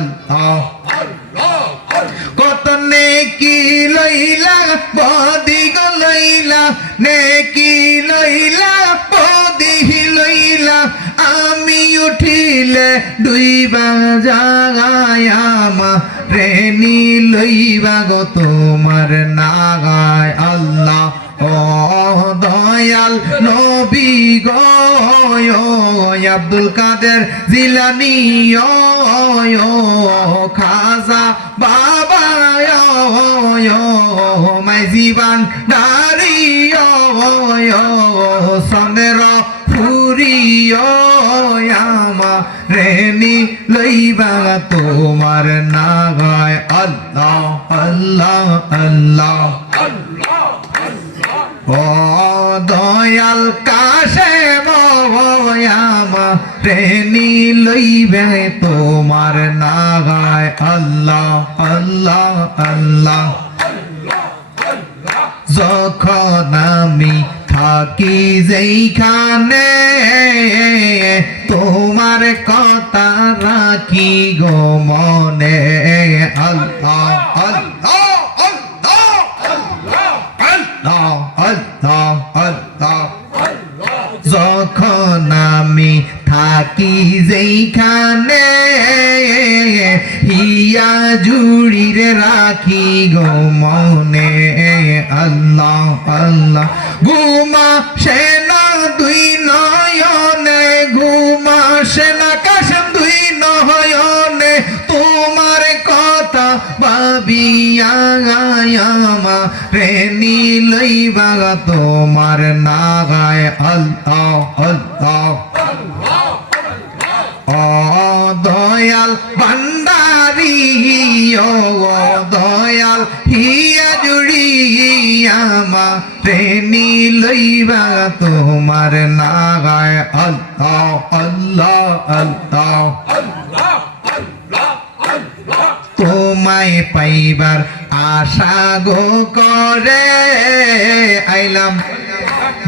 আল্লাহ কত নেকি লইলা, বদি গো লইলা নেকি লইলা, বদি লইলা, আমি উঠিলে দুইবা জাগায়ামা রেনি লইবা গো তোমার নাগায় আল্লাহ। ও দয়াল নবী গো আব্দুল কাদের জিলানি, ও খাজা বাবা মাই জীবন দারি সন্দের ফুরি আমা রেনি লইবা তোমার নাগায়। আল্লাহ আল্লাহ আল্লাহ। দয়াল কাশে রেনি লইবে তোমার নাগায় আল্লাহ আল্লাহ আল্লাহ। যখন আমি থাকি যেইখানে, তোমার কথা রাখি গো মনে। গায়ামা রেনি লইবা তোমার নাগায় আল্লাহ আল্লাহ ও দয়াল ভান্ডারি ও দয়াল হিয়া জুড়ি আমা রেনি লইবা তোমার নাগায় আল্লাহ আল্লাহ আল্লাহ তোমায় পাইবার আশা গো করে আইলাম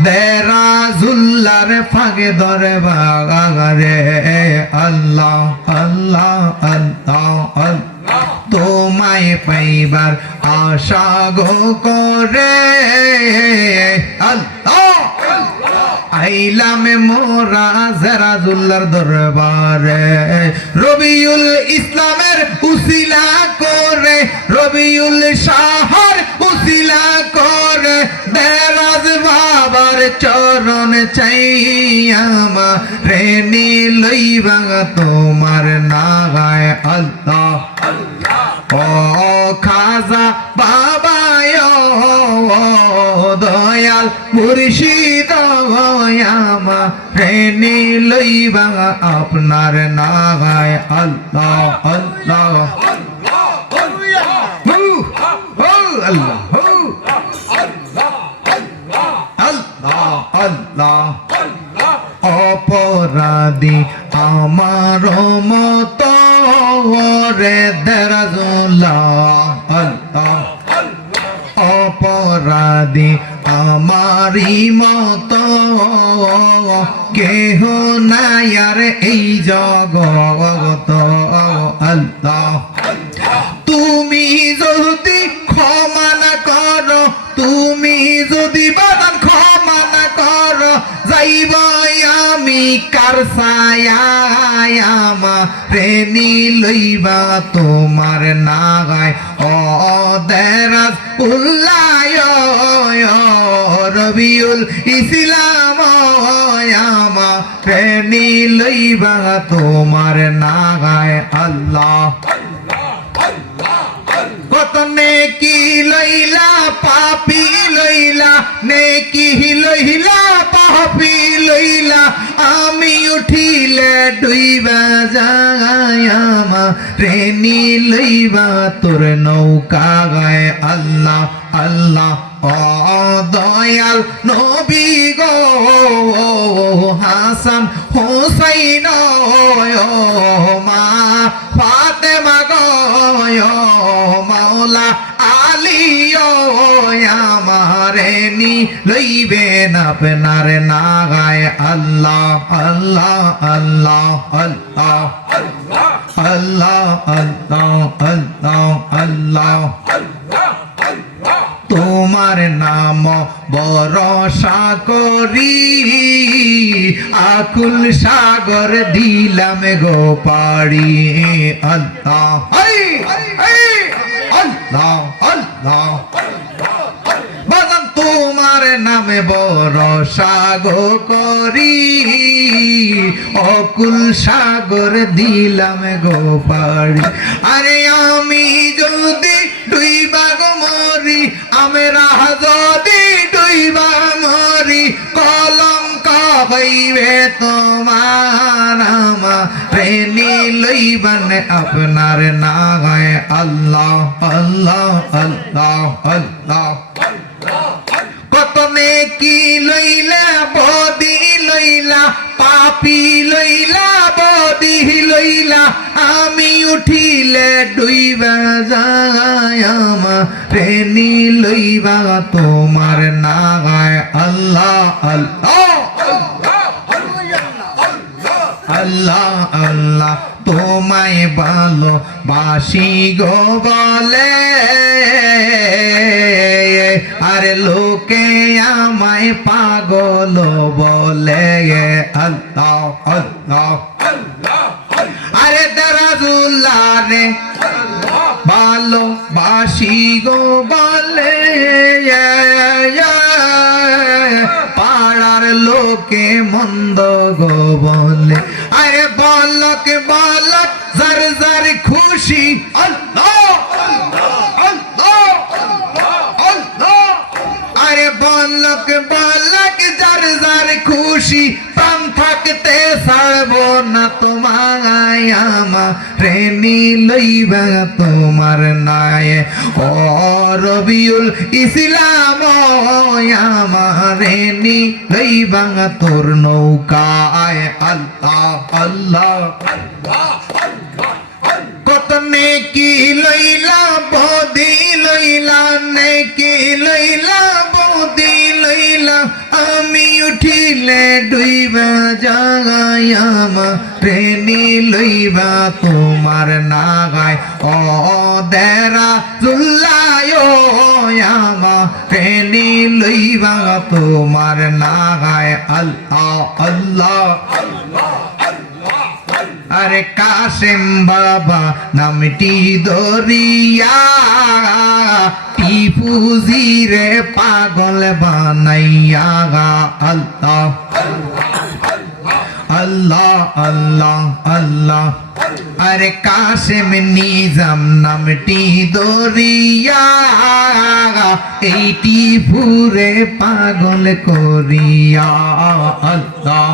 দেরাজুল্লার ফাগে ধরে বাগারে আল্লাহ আল্লাহ আল্লাহ আল্লাহ। তোমায় পাইবার আশা গো করে। আইলাম মোরা জেরাজুল্লার দরবারে। রবিউল ইসলামের উসিলা করে, রবিউল শাহর উসিলা করে। দেরাজ বাবার চরণ চাইয়ামা রেনি লইবা তোমার নাগায় অপরাধী আমার মত রে অপরাধী আমারি মত, কেহ নাই এই জগত। আল্লাহ তুমি যদি ক্ষমা কার সায়ামা রেনি লইবা তোমার নাগায়। ও দেরাজ উল্লায় রবিউল ইসলাম আমা রেনি লইবা তোমার নাগায়। আল্লাহ নেকি লইলা, পাপি লইলা, নেকি লইলা, পাপি লইলা, আমি উঠিলে ডুইবা যায়ামা রেনি লইবা তোর নৌকা গায় আল্লাহ আল্লাহ দয়াল নবী গো, হাসান হোসাইন মা, ফাতেমা গো মাওলা আলী আমারে নি লইবেন আপনার নাগায়। আল্লাহ আল্লাহ আল্লাহ আল্লাহ আল্লাহ আল্লাহ আল্লাহ আল্লাহ। তোমার নাম বরসা করি। আকুল সাগর দিলাম গো পাড়ি। আল্লাহ তোমার নামে বরসা গো করি। অকুল সাগর দিলাম গো পাড়ি। আরে আমি যদি আমরা যদি ডুইবা মরি কলঙ্ক হইবে, তোমার লইবান আপনার না হয় আল্লাহ আল্লাহ আল্লাহ আল্লাহ। কত নেকি লইলা, বদি লইলা, পাপি লইলা, বদি লইলা, আমি উঠিলে ডুইবা যায় আমার লইবা তোমার নাগায়। আল্লাহ আল্লাহ। আল্লাহ আল্লাহ, তোমায় ভালো বাসি গো বলে। আরে লোকে আমায় পাগল বলে। আল্লাহ আল্লাহ আরে দারাজুল্লাহ রে ভালো বাসি গো বলে। পাড়ার লোকে মন্দ গো বলে। আরে বলক বলক জর জর খুশি, আল্লাহ আল্লাহ আল্লাহ। আরে বালক বালক জর জর খুশি তোমায় আমা রেনি লইবা তোমার নায়। ও রবিউল ইসলাম আমার রেনি লইবা তোর নৌকায়। আল্লাহ আল্লাহ কত নেকি লইলা, বদি লইলা, নেকি লইলা, বদি লইলা। আমি উঠিলে ডুইবা জাগাই আমার প্রেনি লইবা তোমার নাগায়। ও দেরা জুল্লায় আমার প্রেনি লইবা তোমার নাগায়। আল্লাহ আল্লাহ আরে কাসেম বাবা, নামটি দরিয়া। টিপুজি রে পাগল বানাইয়া আল্লাহ। আল্লাহ আল্লাহ আল্লাহ। আরে কাশেম নিজাম নামটি দরিয়া। এইটি টিপুরে পাগল করিয়া। আল্লাহ।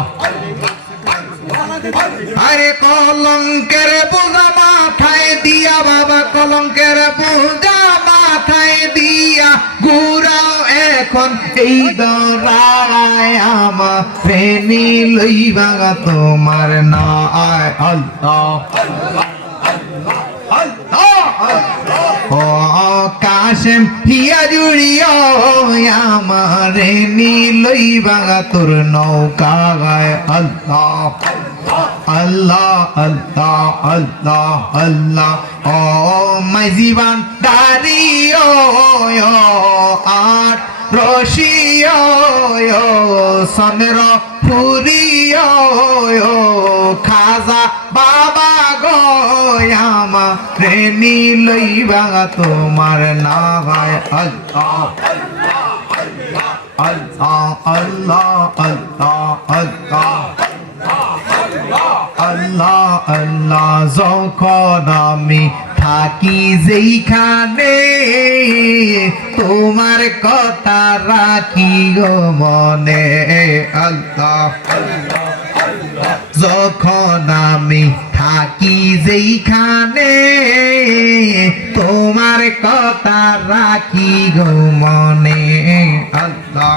আরে কলঙ্কের বোঝা মাথায় দিয়া, বাবা কলঙ্কের বোঝা মাথায় দিয়া। গুড়াও এখন এই দরায় আমার প্রেমী লইবা তোমার না আয় আল্লাহ কাশেম হিয়া জুড়িও আমারে নীলইবা তোর নৌকা গায়। আল্লাহ আল্লাহ আল্লাহ আল্লাহ আল্লাহ। ও মাইজিবান দাঁড়িও আট রশিও সমের ফুরিও খাজা বাবা গয়ামা রেনি লইবা তোমার না হয় আল্লাহ আল্লাহ আল্লাহ আল্লাহ আল্লাহ। আল্লাহ আল্লাহ যখন আমি থাকি যেইখানে, তোমার কথা রাখি গো মনে, আল্লাহ, যখন আমি থাকি যেইখানে, তোমার কথা রাখি গো মনে, আল্লাহ।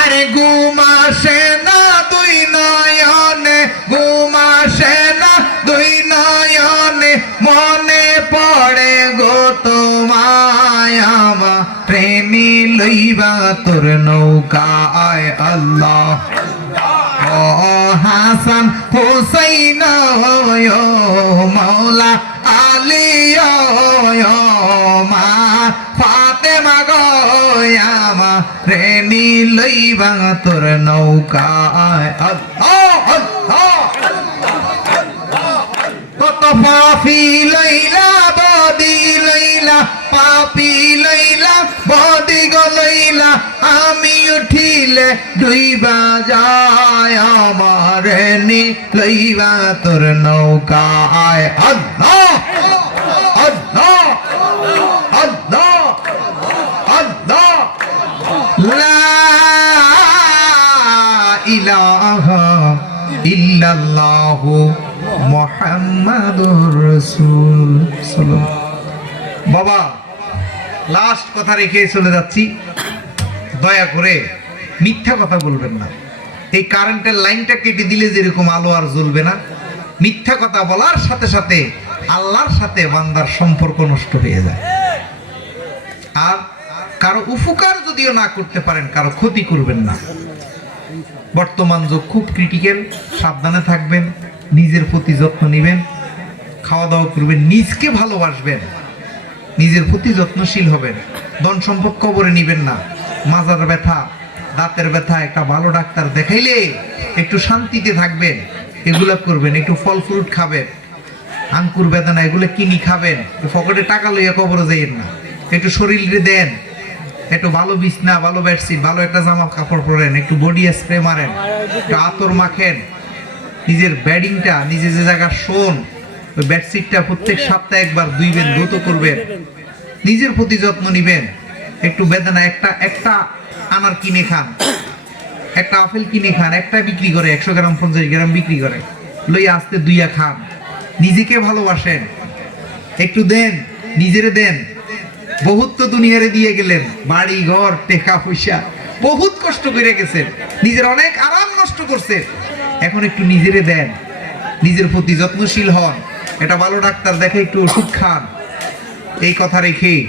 আরে ঘুমাসে না, দুই নয়নে ঘুমাসে না, দুই নয়নে, মনে পড়ে গো তোমায় প্রেমী লইবা তোর নৌকা আয় আল্লাহ হাসান হুসাইন মৌলা আলী, ও মা ফাতেমা গো আমা রেনি লইবা তোর আল্লাহ কত পাপি লইলা, বদি লইলা, পাপি লইলা, বদি গো আমি উঠিলে ডুইবা যায়। আমার নি লইবা তোর আল্লাহ আল্লাহ আল্লাহ। ইলাহা ইল্লাল্লাহু মুহাম্মাদুর রাসূল। বাবা লাস্ট কথা রেখে চলে যাচ্ছি। দয়া করে মিথ্যা কথা বলবেন না। এই কারেন্টের লাইনটা কেটে দিলে যেরকম আলো আর জ্বলবে না। মিথ্যা কথা বলার সাথে সাথে আল্লাহর সাথে বান্দার সম্পর্ক নষ্ট হয়ে যায়। আর কারও উপকার যদিও না করতে পারেন, কারও ক্ষতি করবেন না। বর্তমান যুগ খুব ক্রিটিক্যাল সাবধানে থাকবেন, নিজের প্রতি যত্ন নেবেন খাওয়া দাওয়া করবেন, নিজকে ভালোবাসবেন, নিজের প্রতি যত্নশীল হবেন, ধন সম্পদ কবরে নিবেন না, মাজার ব্যথা, দাঁতের ব্যথা, একটা ভালো ডাক্তার দেখাইলে একটু শান্তিতে থাকবেন, এগুলো করবেন, একটু ফল ফ্রুট খাবেন, আঙ্কুর বেদনা এগুলো কিনি খাবেন ফকটে টাকা লইয়া কবরে যাইয়েন না, একটু শরীরে দেন একটু ভালো বিছনা, ভালো বেডশিট ভালো একটা জামা কাপড় পরেন, একটু বডি স্প্রে মারেন, একটু আতর মাখেন, নিজের ব্যাডিংটা নিজে যে জায়গা শোন, ওই বেডশিটটা প্রত্যেক সপ্তাহে একবার দুইবেন, দ্রুত করবেন। নিজের প্রতি যত্ন নিবেন। একটু বেদনা, একটা একটা আনার কিনে খান, একটা আপেল কিনে খান, একটা বিক্রি করে, একশো গ্রাম, পঞ্চাশ গ্রাম বিক্রি করে, লইয়া আসতে দুইয়া খান। নিজেকে ভালোবাসেন। একটু দেন, নিজেরে দেন। বহুত তো দুনিয়ারে দিয়ে গেলেন, বাড়ি, ঘর, টেকা পয়সা, বহুত কষ্ট করে গেছেন। নিজের অনেক আরাম নষ্ট করছেন। এখন একটু নিজেরে দেন, নিজের প্রতি যত্নশীল হন। এটা ভালো ডাক্তার দেখে একটু ওষুধ খান। এই কথা রেখে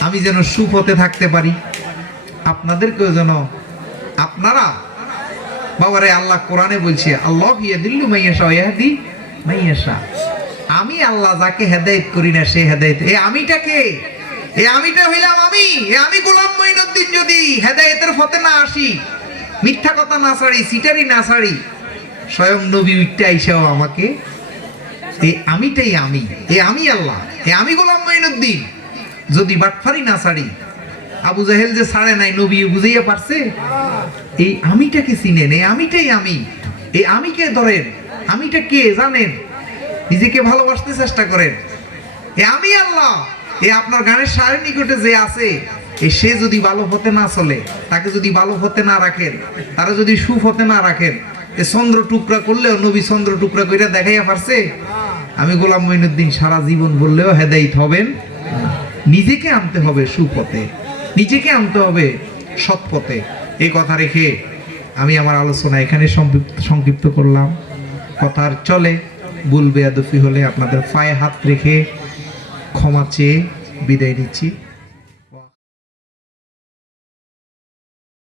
আমি যেন সুপথে থাকতে পারি। আপনাদেরকেও যেন আপনারা, বাবারে আল্লাহ কোরআনে বলছে, আল্লাহ ইয়াদিল্লু মাইয়াশা ইয়াহদি মাইয়াশা। আমি আল্লাহ যাকে হেদায়েত করি না, সে হেদায়েত। এ আমিটাকে এ আমিটা হইলাম আমি। এ আমি গোলাম মঈনুদ্দিন যদি হেদায়েতের ফতে না আসি, মিথ্যা কথা না ছাড়ি, সিটারি না ছাড়ি, স্বয়ং নবী উইটটা আইসাও আমাকে এই আমিটাই আমি, এ আমি আল্লাহ, এ আমি গোলাম মঈনুদ্দিন। যদি বাটফারি না ছাড়ি, আবু জাহেল যে ছাড়ে নাই, নবী বুঝাইয়া পারছে? এই আমিটাকে চিনেন এই আমিটাই আমি এই আমিকে ধরেন, আমিটা কে জানেন? নিজেকে ভালোবাসতে চেষ্টা করেন। এ আমি আল্লাহ, এ আপনার গানের সারের নিকটে যে আছে, এ সে যদি ভালো হতে না চলে, তাকে যদি ভালো হতে না রাখেন, তারা যদি সুখ হতে না রাখেন, এ চন্দ্র টুকরা করলেও নবী চন্দ্র টুকরা কইরা দেখাইয়া পারছে, আমি গোলাম মঈনুদ্দিন সারা জীবন বললেও হেদাইত হবেন নিজেকে আনতে হবে সুপথে, নিজেকে আনতে হবে সৎ পথে এই কথা রেখে আমি আমার আলোচনা এখানে সংক্ষিপ্ত করলাম। কথার চলে। ভুল বেয়াদফি হলে আপনাদের পায়ে হাত রেখে ক্ষমা চেয়ে বিদায় নিচ্ছি।